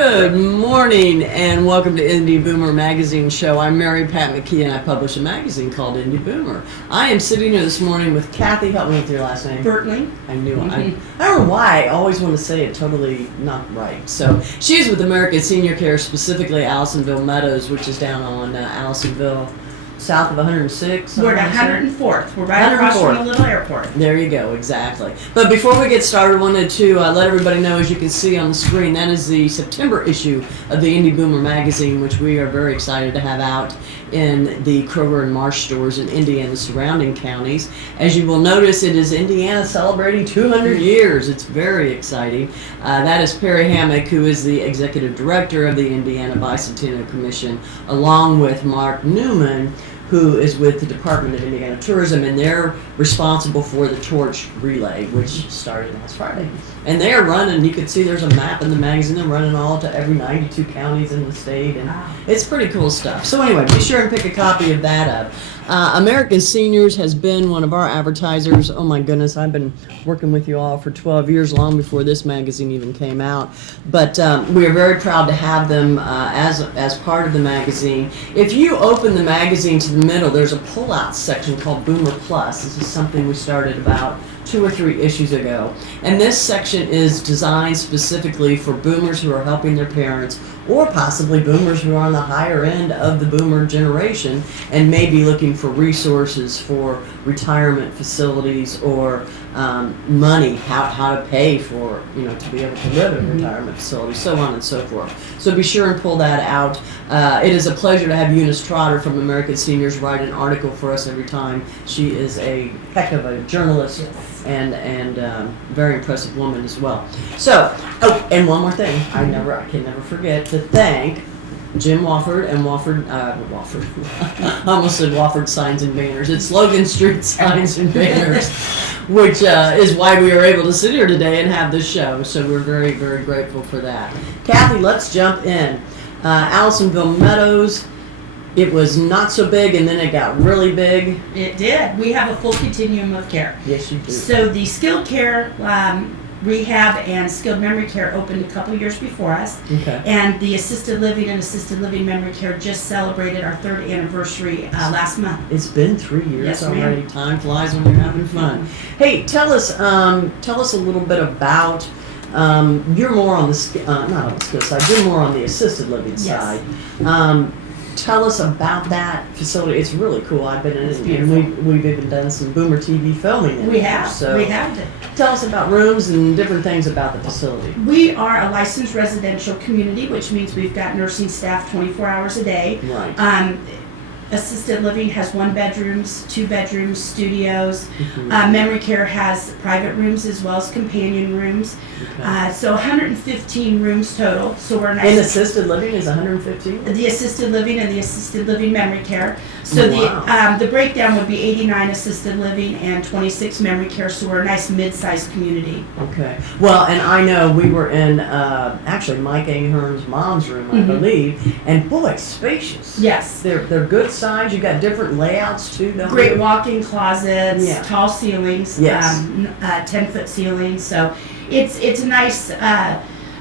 Good morning and welcome to Indy Boomer Magazine Show. I'm Mary Pat McKee and I publish a magazine called Indy Boomer. I am sitting here this morning with Cathy. Help me with your last name. Bertling. I knew it. I don't know why I always want to say it totally not right. So she's with American Senior Care, specifically Allisonville Meadows, which is down on Allisonville, south of 106. We're at 104th. We're right across from the little airport. There you go, exactly. But before we get started, I wanted to let everybody know, as you can see on the screen, that is the September issue of the Indy Boomer magazine, which we are very excited to have out in the Kroger and Marsh stores in Indy and the surrounding counties. As you will notice, it is Indiana celebrating 200 years. It's very exciting. That is Perry Hammock, who is the executive director of the Indiana Bicentennial Commission, along with Mark Newman, who is with the Department of Indiana Tourism, and they're responsible for the torch relay, which started last Friday. And they are running, you can see there's a map in the magazine, they're running all to every 92 counties in the state, and it's pretty cool stuff. So anyway, be sure and pick a copy of that up. American Seniors has been one of our advertisers. Oh my goodness, I've been working with you all for 12 years, long before this magazine even came out. But we are very proud to have them as part of the magazine. If you open the magazine to the middle, there's a pull-out section called Boomer Plus. This is something we started about 2 or 3 issues ago. And this section is designed specifically for boomers who are helping their parents, or possibly boomers who are on the higher end of the boomer generation and may be looking for resources for retirement facilities or money, how to pay for, to be able to live in a retirement facility, so on and so forth. So be sure and pull that out. It is a pleasure to have Eunice Trotter from American Seniors write an article for us every time. She is a heck of a journalist. Yes. And very impressive woman as well. So, and one more thing, I can never forget to thank Jim Wofford and I almost said Wofford Signs and Banners. It's Logan Street Signs and Banners, which is why we are able to sit here today and have this show. So we're very, very grateful for that. Cathy, let's jump in. Allisonville Meadows. It was not so big, and then it got really big. It did. We have a full continuum of care. Yes, you do. So the skilled care, rehab, and skilled memory care opened a couple years before us. Okay. And the assisted living and assisted living memory care just celebrated our 3rd anniversary last month. It's been 3 years yes, already. Time flies when you're having fun. Hey, tell us a little bit about. You're more on the not on the skilled side. You're more on the assisted living side. Tell us about that facility. It's really cool. I've been in it, and we've even done some Boomer TV filming in it. We have. So we have to. Tell us about rooms and different things about the facility. We are a licensed residential community, which means we've got nursing staff 24 hours a day. Right. Assisted living has 1 bedrooms, 2 bedrooms, studios. Mm-hmm. Memory care has private rooms as well as companion rooms. Okay. So 115 rooms total. So we're nice. And assisted living is 115? The assisted living and the assisted living memory care. So wow. The breakdown would be 89 assisted living and 26 memory care. So we're a nice mid-sized community. Okay. Well, and I know we were in actually Mike Ahern's mom's room, I believe, and boy, spacious. Yes. They're good size. You got different layouts too. Great walk-in closets, yeah. Tall ceilings, yes. 10-foot ceilings. So it's a nice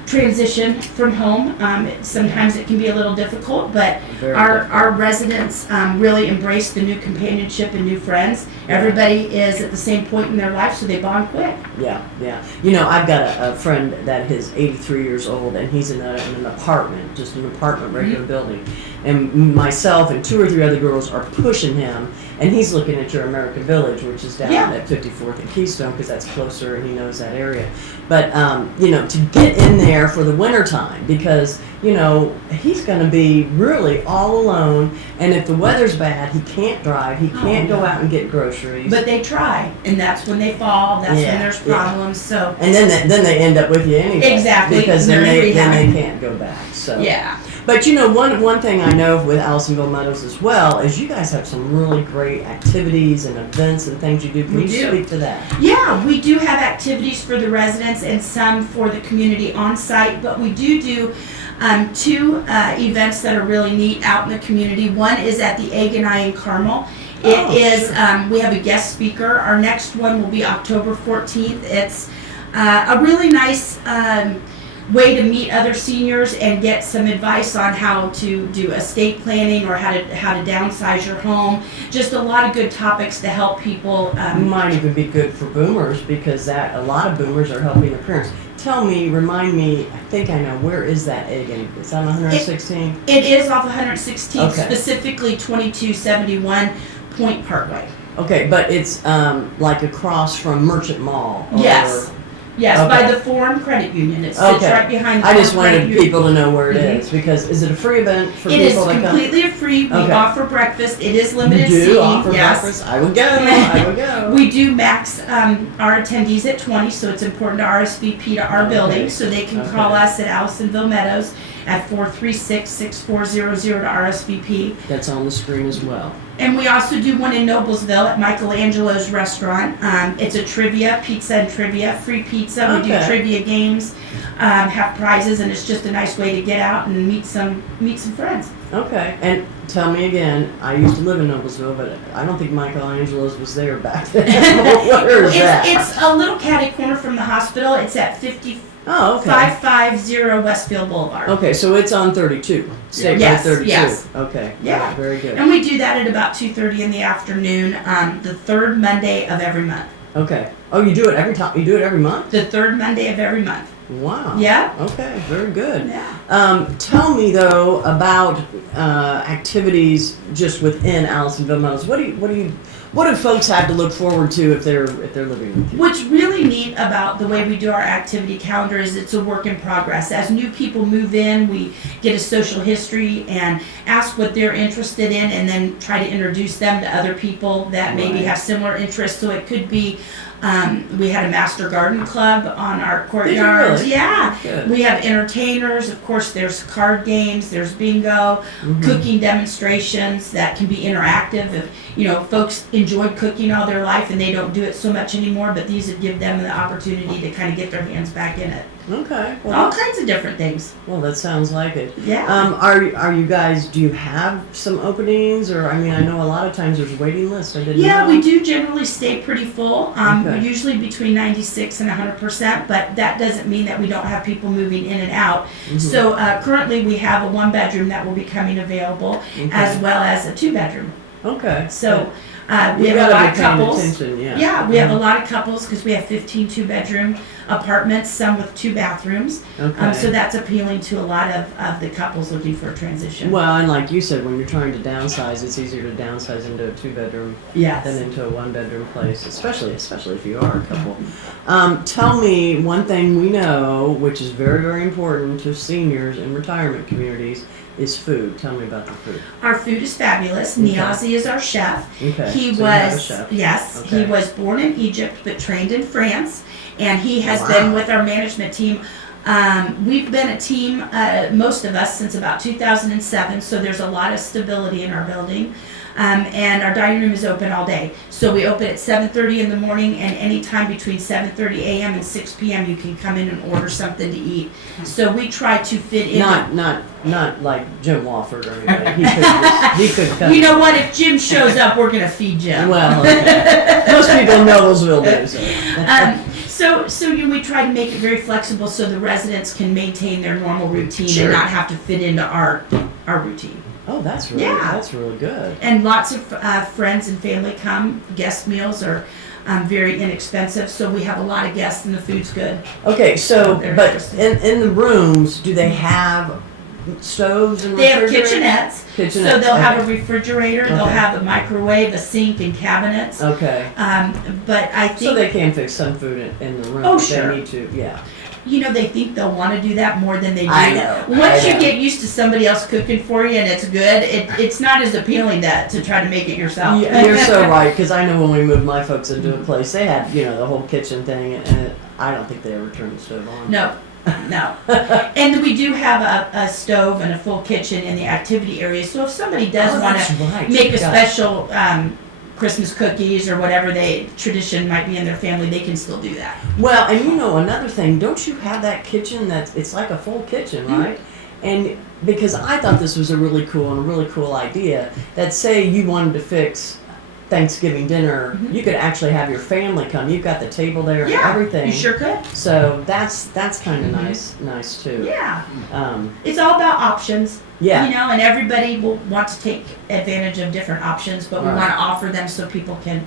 transition from home. Sometimes it can be a little difficult, but our residents really embrace the new companionship and new friends. Yeah. Everybody is at the same point in their life, so they bond quick. Yeah, yeah. I've got a friend that is 83 years old, and he's in an apartment, just an apartment, regular building. And myself and 2 or 3 other girls are pushing him, and he's looking at your American Village, which is down at 54th and Keystone, because that's closer and he knows that area. But, to get in there for the wintertime, because, he's going to be really all alone, and if the weather's bad, he can't drive, he can't go out and get groceries. But they try, and that's when they fall, that's when there's problems, so. And then they end up with you anyway. Exactly. Because then they can't go back, so. Yeah. But one thing I know with Allisonville Meadows as well is you guys have some really great activities and events and things you do. Can you speak to that? Yeah, we do have activities for the residents and some for the community on site, but we do 2 events that are really neat out in the community. One is at the Egg and I in Carmel. We have a guest speaker. Our next one will be October 14th. It's a really nice way to meet other seniors and get some advice on how to do estate planning or how to downsize your home. Just a lot of good topics to help people. Might even be good for boomers because a lot of boomers are helping their parents. Remind me, I think I know, where is that egg? Is that on 116? It is off 116th, Okay. specifically 2271 Point Parkway. Okay, but it's like across from Merchant Mall. Yes. Yes, Okay. by the Forum Credit Union. It sits right behind the I just Forum Credit wanted Union. people to know where it is because is it a free event for It is people to come? completely free. We Okay. offer breakfast. It is limited You do seating. offer Yes. breakfast? I would go. I would go. We do max our attendees at 20, so it's important to RSVP to our Okay. building. So they can call Okay. us at Allisonville Meadows at 436-6400 to RSVP. That's on the screen as well. And we also do one in Noblesville at Michelangelo's restaurant. It's a pizza and trivia, free pizza. We do Okay. trivia games, have prizes, and it's just a nice way to get out and meet some friends. Okay, and tell me again, I used to live in Noblesville, but I don't think Michelangelo's was there back then. Where is that? It's a little catty corner from the hospital. It's at 550 Westfield Boulevard. Okay, so it's on 32. State Yes, Road 32. yes. Okay. Yeah. Right, very good. And we do that at about 2:30 in the afternoon, the third Monday of every month. Okay. Oh, you do it every time? You do it every month? The third Monday of every month. Wow. Yeah. Okay, very good. Yeah. Tell me though about activities just within Allisonville Meadows. What do folks have to look forward to if they're living with you? What's really neat about the way we do our activity calendar is it's a work in progress. As new people move in, we get a social history and ask what they're interested in and then try to introduce them to other people that maybe Right. have similar interests. So it could be, we had a master garden club on our courtyards. Really? Yeah. Good. We have entertainers. Of course, there's card games, there's bingo, cooking demonstrations that can be interactive. If, folks enjoyed cooking all their life and they don't do it so much anymore, but these would give them the opportunity to kind of get their hands back in it. Okay. All kinds of different things. Well, that sounds like it. Yeah. Are you guys? Do you have some openings, or I know a lot of times there's waiting lists. I didn't Yeah, know. we do generally stay pretty full. Okay. Usually between 96 and 100%, but that doesn't mean that we don't have people moving in and out. Mhm. So currently we have a 1-bedroom that will be coming available, Okay. as well as a 2-bedroom. Okay. So we You have a gotta lot be of paying couples. attention, yeah. Yeah, we have a lot of couples because we have 15 2-bedroom apartments, some with 2 bathrooms. Okay. So that's appealing to a lot of the couples looking for a transition. Well, and like you said, when you're trying to downsize, it's easier to downsize into a 2-bedroom yes. than into a 1-bedroom place, especially if you are a couple. Tell me one thing we know, which is very, very important to seniors in retirement communities, is food. Tell me about the food. Our food is fabulous. Okay. Niazi is our chef. Okay. He so you have a was chef. yes, Okay. he was born in Egypt but trained in France, and he has Wow. been with our management team. We've been a team, most of us, since about 2007. So there's a lot of stability in our building, and our dining room is open all day. So we open at 7:30 in the morning, and anytime between 7:30 a.m. and 6 p.m. you can come in and order something to eat. So we try to fit in. Not like Jim Wofford or anything. He could come. You know what? If Jim shows up, we're gonna feed Jim. Well, okay. Most people in Noblesville do. So. We try to make it very flexible so the residents can maintain their normal routine Sure. and not have to fit into our routine. Oh, that's Yeah. really good. And lots of friends and family come. Guest meals are very inexpensive, so we have a lot of guests and the food's good. Okay, so They're but interesting. in the rooms, do they have stoves and They have refrigerators? kitchenettes, so they'll have a okay. refrigerator, they'll Okay. have a microwave, a sink, and cabinets. Okay. But I think So they can fix some food in the room Oh, if sure. they need to. Yeah. they think they'll want to do that more than they do. I know, Once I you know. get used to somebody else cooking for you and it's good, it's not as appealing to try to make it yourself. You're so right, because I know when we moved my folks into a place, they had the whole kitchen thing, and I don't think they ever turned the stove on. No. And we do have a stove and a full kitchen in the activity area, so if somebody does Oh, want that's to right. make a Yeah. special Christmas cookies or whatever tradition might be in their family, they can still do that. Well, and another thing, don't you have that kitchen it's like a full kitchen, right? And because I thought this was a really cool idea, that say you wanted to fix Thanksgiving dinner. You could actually have your family come. You've got the table there and everything. You sure could. So that's kind of nice too. Yeah. It's all about options. Yeah. You know, and everybody will want to take advantage of different options, but we want to offer them so people can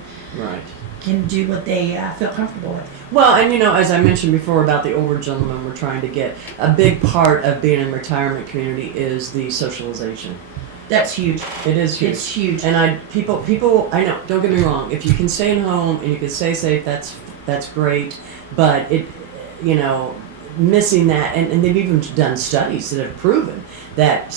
do what they feel comfortable with. Well, and as I mentioned before about the older gentlemen, we're trying to get a big part of being in a retirement community is the socialization. That's huge. It is huge. It's huge. And people, I know, don't get me wrong. If you can stay at home and you can stay safe, that's great. But missing that, and they've even done studies that have proven that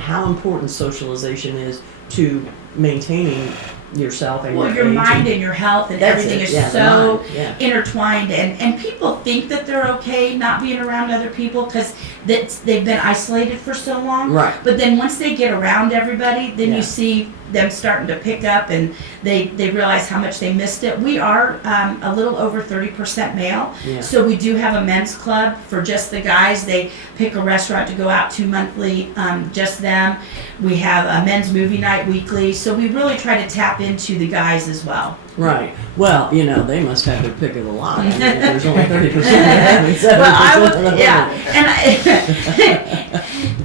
how important socialization is to maintaining yourself and your mind and your health and everything is so intertwined, and people think that they're okay not being around other people because they've been isolated for so long. Right. But then once they get around everybody, then you see them starting to pick up, and they realize how much they missed it. We are a little over 30% male, so we do have a men's club for just the guys. They pick a restaurant to go out to monthly, just them. We have a men's movie night weekly, so we really try to tap into the guys as well. Right. Well, they must have their pick of the lot. I mean, if there's only 30% of men and 70%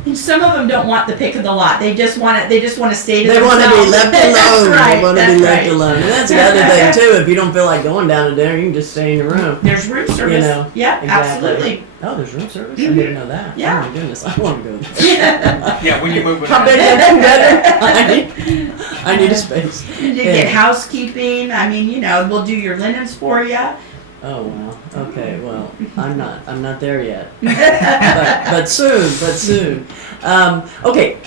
And some of them don't want the pick of the lot. They just want to. They just want to stay to They themselves. want to be left alone. That's right. They want to be left alone. And that's the other thing too. If you don't feel like going down to dinner, you can just stay in your room. There's room service. Yeah, exactly. Absolutely. Oh, there's room service? I didn't know that. Yeah. Oh my goodness, I want to go there. Yeah, when you move How big is it? I need a space. You get housekeeping. I mean, we'll do your linens for you. Oh wow. Okay. Well, I'm not there yet. but soon. Okay.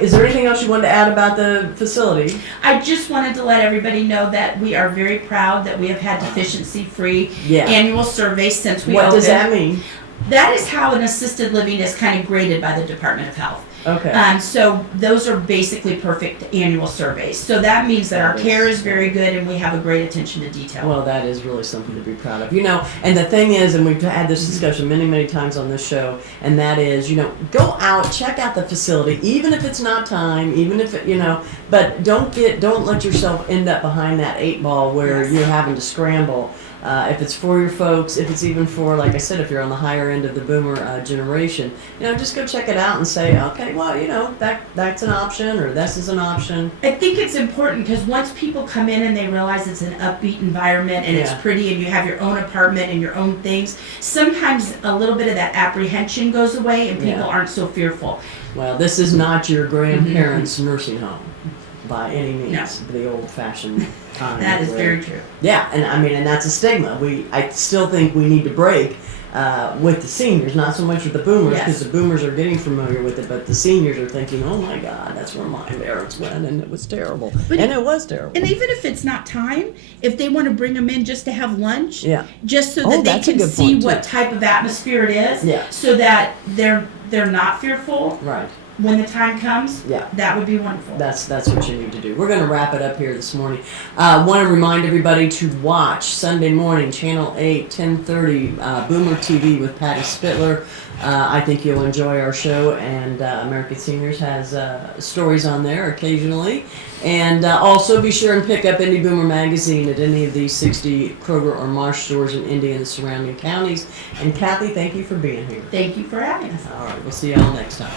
Is there anything else you wanted to add about the facility? I just wanted to let everybody know that we are very proud that we have had deficiency-free annual surveys since we opened. What does that mean? That is how an assisted living is kind of graded by the Department of Health. Okay. So those are basically perfect annual surveys. So that means that our care is very good and we have a great attention to detail. Well, that is really something to be proud of. And the thing is, and we've had this discussion many times on this show, and that is, go out, check out the facility, even if it's not time, even if but don't let yourself end up behind that 8 ball where you're having to scramble. If it's for your folks, if it's even for, like I said, if you're on the higher end of the boomer generation, just go check it out and say, okay, well, that's an option, or this is an option. I think it's important because once people come in and they realize it's an upbeat environment and it's pretty and you have your own apartment and your own things, sometimes a little bit of that apprehension goes away and people aren't so fearful. Well, this is not your grandparents' nursing home by any means, the old-fashioned time. That is very true. Yeah, and that's a stigma. I still think we need to break with the seniors, not so much with the boomers, because the boomers are getting familiar with it, but the seniors are thinking, oh my God, that's where my parents went, and it was terrible. It was terrible. And even if it's not time, if they want to bring them in just to have lunch, just so that they can see what type of atmosphere it is, so that they're not fearful. Right. When the time comes, that would be wonderful. That's what you need to do. We're going to wrap it up here this morning. Want to remind everybody to watch Sunday morning, Channel 8, 10:30, Boomer TV with Patty Spitler. I think you'll enjoy our show, and American Seniors has stories on there occasionally. And also be sure and pick up Indy Boomer Magazine at any of these 60 Kroger or Marsh stores in Indy and the surrounding counties. And Cathy, thank you for being here. Thank you for having us. All right, we'll see y'all next time.